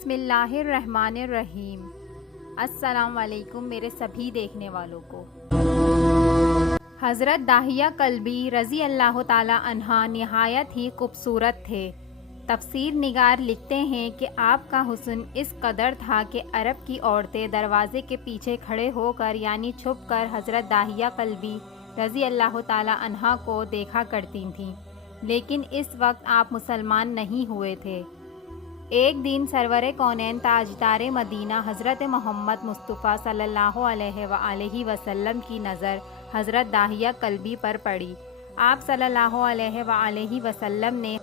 بسم اللہ الرحمن الرحیم۔ السلام علیکم میرے سبھی دیکھنے والوں کو۔ حضرت داہیہ کلبی رضی اللہ تعالی عنہ نہایت ہی خوبصورت تھے۔ تفسیر نگار لکھتے ہیں کہ آپ کا حسن اس قدر تھا کہ عرب کی عورتیں دروازے کے پیچھے کھڑے ہو کر یعنی چھپ کر حضرت داہیہ کلبی رضی اللہ تعالی عنہ کو دیکھا کرتی تھیں، لیکن اس وقت آپ مسلمان نہیں ہوئے تھے۔ ایک دن سرور کونین تاجدار مدینہ حضرت محمد مصطفیٰ صلی اللہ علیہ وآلہ وسلم کی نظر حضرت داہیہ کلبی پر پڑی۔ آپ صلی اللہ علیہ وآلہ وسلم نے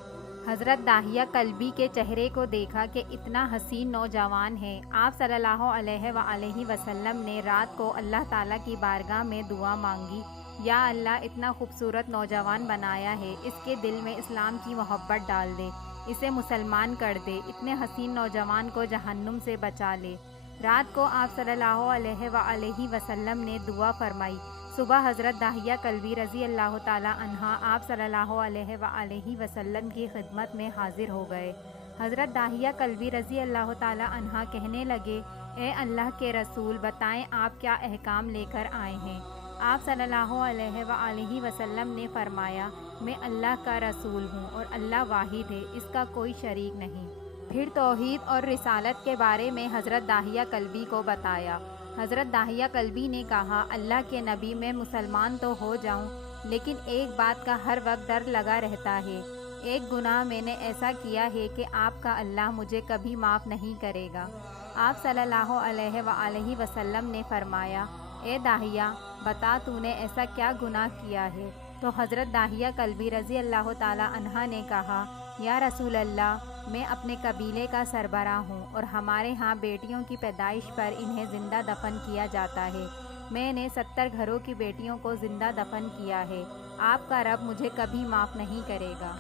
حضرت داہیہ کلبی کے چہرے کو دیکھا کہ اتنا حسین نوجوان ہے۔ آپ صلی اللہ علیہ وآلہ وسلم نے رات کو اللہ تعالیٰ کی بارگاہ میں دعا مانگی، یا اللہ اتنا خوبصورت نوجوان بنایا ہے، اس کے دل میں اسلام کی محبت ڈال دے، اسے مسلمان کر دے، اتنے حسین نوجوان کو جہنم سے بچا لے۔ رات کو آپ صلی اللہ علیہ وآلہ وسلم نے دعا فرمائی۔ صبح حضرت داہیہ کلبی رضی اللہ تعالی عنہ آپ صلی اللہ علیہ وآلہ وسلم کی خدمت میں حاضر ہو گئے۔ حضرت داہیہ کلبی رضی اللہ تعالی عنہ کہنے لگے، اے اللہ کے رسول، بتائیں آپ کیا احکام لے کر آئے ہیں؟ آپ صلی اللہ علیہ وآلہ وسلم نے فرمایا، میں اللہ کا رسول ہوں اور اللہ واحد ہے، اس کا کوئی شریک نہیں۔ پھر توحید اور رسالت کے بارے میں حضرت داہیہ کلبی کو بتایا۔ حضرت داہیہ کلبی نے کہا، اللہ کے نبی، میں مسلمان تو ہو جاؤں، لیکن ایک بات کا ہر وقت ڈر لگا رہتا ہے۔ ایک گناہ میں نے ایسا کیا ہے کہ آپ کا اللہ مجھے کبھی معاف نہیں کرے گا۔ آپ صلی اللہ علیہ وآلہ وسلم نے فرمایا، اے داہیہ، بتا تو نے ایسا کیا گناہ کیا ہے؟ تو حضرت داہیہ کلبی رضی اللہ تعالی عنہ نے کہا، یا رسول اللہ، میں اپنے قبیلے کا سربراہ ہوں اور ہمارے ہاں بیٹیوں کی پیدائش پر انہیں زندہ دفن کیا جاتا ہے۔ میں نے 70 گھروں کی بیٹیوں کو زندہ دفن کیا ہے۔ آپ کا رب مجھے کبھی معاف نہیں کرے گا۔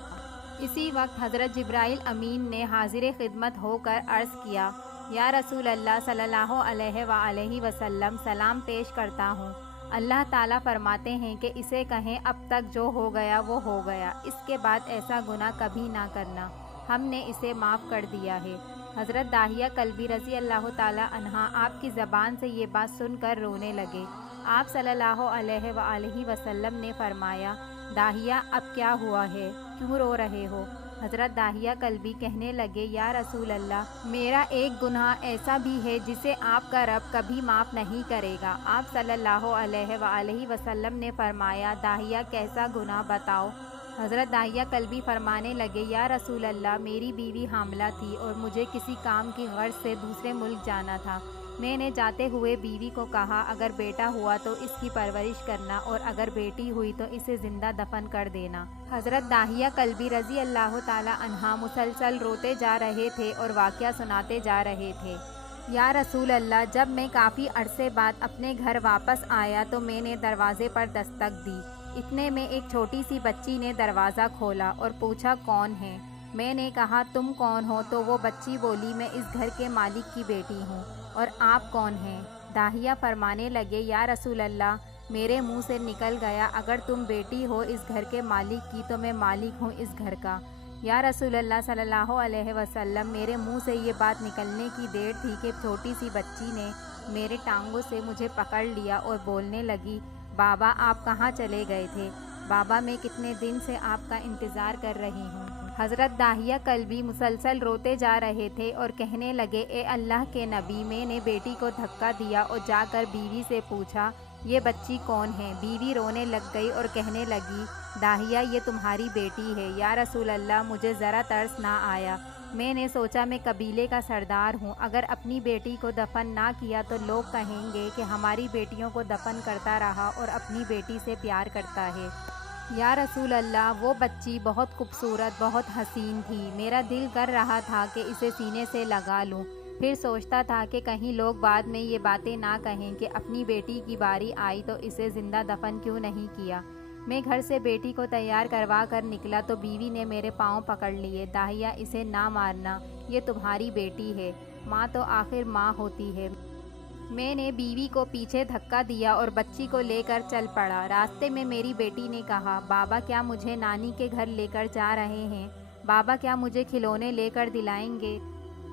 اسی وقت حضرت جبرائیل امین نے حاضر خدمت ہو کر عرض کیا، یا رسول اللہ صلی اللہ علیہ وآلہ وسلم، سلام پیش کرتا ہوں۔ اللہ تعالیٰ فرماتے ہیں کہ اسے کہیں، اب تک جو ہو گیا وہ ہو گیا، اس کے بعد ایسا گناہ کبھی نہ کرنا، ہم نے اسے معاف کر دیا ہے۔ حضرت داہیہ کلبی رضی اللہ تعالی عنہ آپ کی زبان سے یہ بات سن کر رونے لگے۔ آپ صلی اللہ علیہ وآلہ وسلم نے فرمایا، داہیہ، اب کیا ہوا ہے؟ کیوں رو رہے ہو؟ حضرت داہیہ کلبی کہنے لگے، یا رسول اللہ، میرا ایک گناہ ایسا بھی ہے جسے آپ کا رب کبھی معاف نہیں کرے گا۔ آپ صلی اللہ علیہ وآلہ وسلم نے فرمایا، داہیہ، کیسا گناہ بتاؤ؟ حضرت داہیہ کلبی فرمانے لگے، یا رسول اللہ، میری بیوی حاملہ تھی اور مجھے کسی کام کی غرض سے دوسرے ملک جانا تھا۔ میں نے جاتے ہوئے بیوی کو کہا، اگر بیٹا ہوا تو اس کی پرورش کرنا اور اگر بیٹی ہوئی تو اسے زندہ دفن کر دینا۔ حضرت داہیہ کلبی رضی اللہ تعالی عنہ مسلسل روتے جا رہے تھے اور واقعہ سناتے جا رہے تھے۔ یا رسول اللہ، جب میں کافی عرصے بعد اپنے گھر واپس آیا تو میں نے دروازے پر دستک دی۔ اتنے میں ایک چھوٹی سی بچی نے دروازہ کھولا اور پوچھا، کون ہے؟ میں نے کہا، تم کون ہو؟ تو وہ بچی بولی، میں اس گھر کے مالک کی بیٹی ہوں۔ اور آپ کون ہیں؟ داہیہ فرمانے لگے، یا رسول اللہ، میرے منہ سے نکل گیا، اگر تم بیٹی ہو اس گھر کے مالک کی تو میں مالک ہوں اس گھر کا۔ یا رسول اللہ صلی اللہ علیہ وسلم، میرے منہ سے یہ بات نکلنے کی دیر تھی کہ چھوٹی سی بچی نے میرے ٹانگوں سے مجھے پکڑ لیا اور بولنے لگی، بابا، آپ کہاں چلے گئے تھے؟ بابا، میں کتنے دن سے آپ کا انتظار کر رہی ہوں۔ حضرت داہیہ کلبی مسلسل روتے جا رہے تھے اور کہنے لگے، اے اللہ کے نبی، میں نے بیٹی کو دھکا دیا اور جا کر بیوی سے پوچھا، یہ بچی کون ہے؟ بیوی رونے لگ گئی اور کہنے لگی، داہیہ، یہ تمہاری بیٹی ہے۔ یا رسول اللہ، مجھے ذرا ترس نہ آیا۔ میں نے سوچا میں قبیلے کا سردار ہوں، اگر اپنی بیٹی کو دفن نہ کیا تو لوگ کہیں گے کہ ہماری بیٹیوں کو دفن کرتا رہا اور اپنی بیٹی سے پیار کرتا ہے۔ یا رسول اللہ، وہ بچی بہت خوبصورت، بہت حسین تھی، میرا دل کر رہا تھا کہ اسے سینے سے لگا لوں۔ پھر سوچتا تھا کہ کہیں لوگ بعد میں یہ باتیں نہ کہیں کہ اپنی بیٹی کی باری آئی تو اسے زندہ دفن کیوں نہیں کیا۔ میں گھر سے بیٹی کو تیار کروا کر نکلا تو بیوی نے میرے پاؤں پکڑ لیے، داہیہ، اسے نہ مارنا، یہ تمہاری بیٹی ہے، ماں تو آخر ماں ہوتی ہے۔ میں نے بیوی کو پیچھے دھکا دیا اور بچی کو لے کر چل پڑا۔ راستے میں میری بیٹی نے کہا، بابا، کیا مجھے نانی کے گھر لے کر جا رہے ہیں؟ بابا، کیا مجھے کھلونے لے کر دلائیں گے؟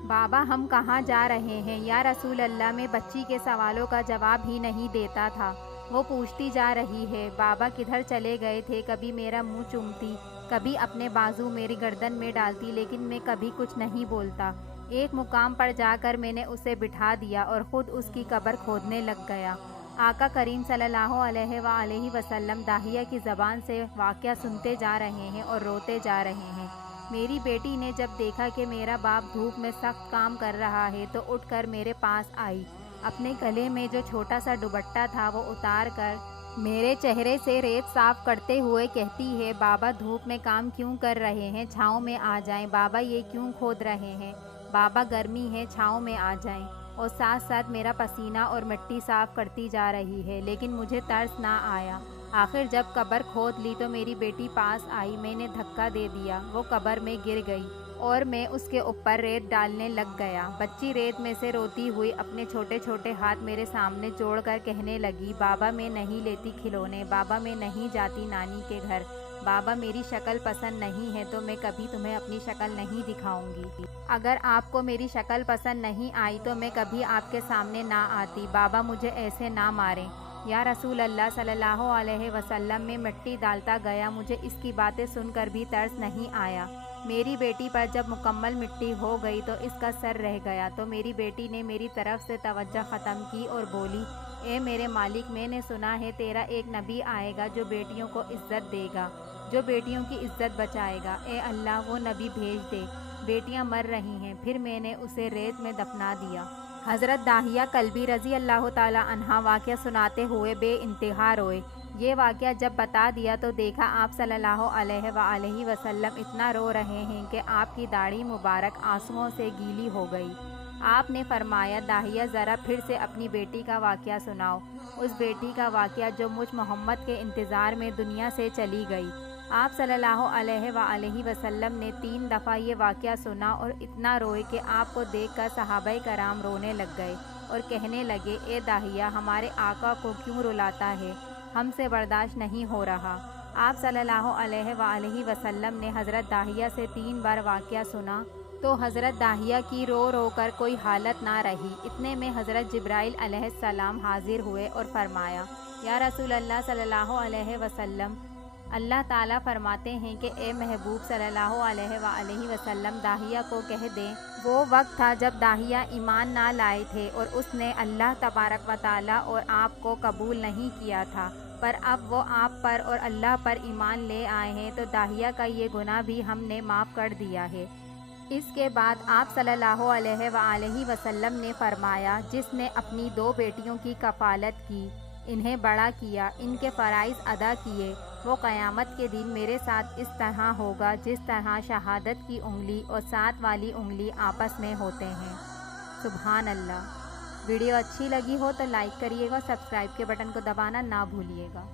بابا ہم کہاں جا رہے ہیں یا رسول اللہ؟ میں بچی کے سوالوں کا جواب ہی نہیں دیتا تھا۔ وہ پوچھتی جا رہی ہے بابا کدھر چلے گئے تھے؟ کبھی میرا منہ چومتی، کبھی اپنے بازو میری گردن میں ڈالتی، لیکن میں کبھی کچھ نہیں بولتا۔ ایک مقام پر جا کر میں نے اسے بٹھا دیا اور خود اس کی قبر کھودنے لگ گیا۔ آقا کریم صلی اللہ علیہ وآلہ وسلم داہیہ کی زبان سے واقعہ سنتے جا رہے ہیں اور روتے جا رہے ہیں۔ میری بیٹی نے جب دیکھا کہ میرا باپ دھوپ میں سخت کام کر رہا ہے تو اٹھ کر میرے پاس آئی، اپنے گلے میں جو چھوٹا سا دوپٹہ تھا وہ اتار کر میرے چہرے سے ریت صاف کرتے ہوئے کہتی ہے بابا دھوپ میں کام کیوں کر رہے ہیں؟ چھاؤں میں آ جائیں۔ بابا یہ کیوں کھود رہے ہیں؟ بابا گرمی ہے، چھاؤں میں آ جائیں۔ اور ساتھ ساتھ میرا پسینہ اور مٹی صاف کرتی جا رہی ہے، لیکن مجھے ترس نہ آیا۔ آخر جب قبر کھود لی تو میری بیٹی پاس آئی، میں نے دھکا دے دیا، وہ قبر میں گر گئی اور میں اس کے اوپر ریت ڈالنے لگ گیا۔ بچی ریت میں سے روتی ہوئی اپنے چھوٹے چھوٹے ہاتھ میرے سامنے جوڑ کر کہنے لگی بابا میں نہیں لیتی کھلونے، بابا میں نہیں جاتی نانی کے گھر، بابا میری شکل پسند نہیں ہے تو میں کبھی تمہیں اپنی شکل نہیں دکھاؤں گی، اگر آپ کو میری شکل پسند نہیں آئی تو میں کبھی آپ کے سامنے نہ آتی، بابا مجھے ایسے نہ ماریں۔ یا رسول اللہ صلی اللہ علیہ وسلم میں مٹی ڈالتا گیا، مجھے اس کی باتیں سن کر بھی ترس نہیں آیا۔ میری بیٹی پر جب مکمل مٹی ہو گئی تو اس کا سر رہ گیا، تو میری بیٹی نے میری طرف سے توجہ ختم کی اور بولی اے میرے مالک، میں نے سنا ہے تیرا ایک نبی آئے گا جو بیٹیوں کو عزت دے گا، جو بیٹیوں کی عزت بچائے گا، اے اللہ وہ نبی بھیج دے، بیٹیاں مر رہی ہیں۔ پھر میں نے اسے ریت میں دفنا دیا۔ حضرت داہیہ کلبی رضی اللہ تعالی عنہ واقعہ سناتے ہوئے بے انتہا روئے۔ یہ واقعہ جب بتا دیا تو دیکھا آپ صلی اللہ علیہ وآلہ وسلم اتنا رو رہے ہیں کہ آپ کی داڑھی مبارک آنسوؤں سے گیلی ہو گئی۔ آپ نے فرمایا داہیہ ذرا پھر سے اپنی بیٹی کا واقعہ سناؤ، اس بیٹی کا واقعہ جو مجھ محمد کے انتظار میں دنیا سے چلی گئی۔ آپ صلی اللہ علیہ وآلہ وسلم نے 3 دفعہ یہ واقعہ سنا اور اتنا روئے کہ آپ کو دیکھ کر صحابہ کرام رونے لگ گئے اور کہنے لگے اے داہیہ ہمارے آقا کو کیوں رلاتا ہے، ہم سے برداشت نہیں ہو رہا۔ آپ صلی اللہ علیہ وآلہ وسلم نے حضرت داہیہ سے 3 بار واقعہ سنا تو حضرت داہیہ کی رو رو کر کوئی حالت نہ رہی۔ اتنے میں حضرت جبرائیل علیہ السلام حاضر ہوئے اور فرمایا یا رسول اللہ صلی اللہ علیہ وسلم، اللہ تعالیٰ فرماتے ہیں کہ اے محبوب صلی اللہ علیہ وآلہ وسلم داہیہ کو کہہ دیں وہ وقت تھا جب داہیہ ایمان نہ لائے تھے اور اس نے اللہ تبارک و تعالیٰ اور آپ کو قبول نہیں کیا تھا، پر اب وہ آپ پر اور اللہ پر ایمان لے آئے ہیں تو داہیہ کا یہ گناہ بھی ہم نے معاف کر دیا ہے۔ اس کے بعد آپ صلی اللہ علیہ وآلہ وسلم نے فرمایا جس نے اپنی 2 بیٹیوں کی کفالت کی، انہیں بڑا کیا، ان کے فرائض ادا کیے، وہ قیامت کے دن میرے ساتھ اس طرح ہوگا جس طرح شہادت کی انگلی اور 7 والی انگلی آپس میں ہوتے ہیں۔ سبحان اللہ۔ ویڈیو اچھی لگی ہو تو لائک کریے گا، سبسکرائب کے بٹن کو دبانا نہ بھولیے گا۔